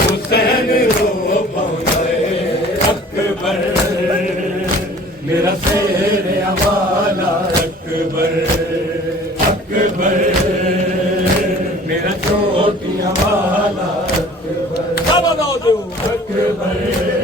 हुसैन रो पाए अकबर मेरा शेर हवाला अकबर अकबर मेरा छोटी हवाला अकबर अकबर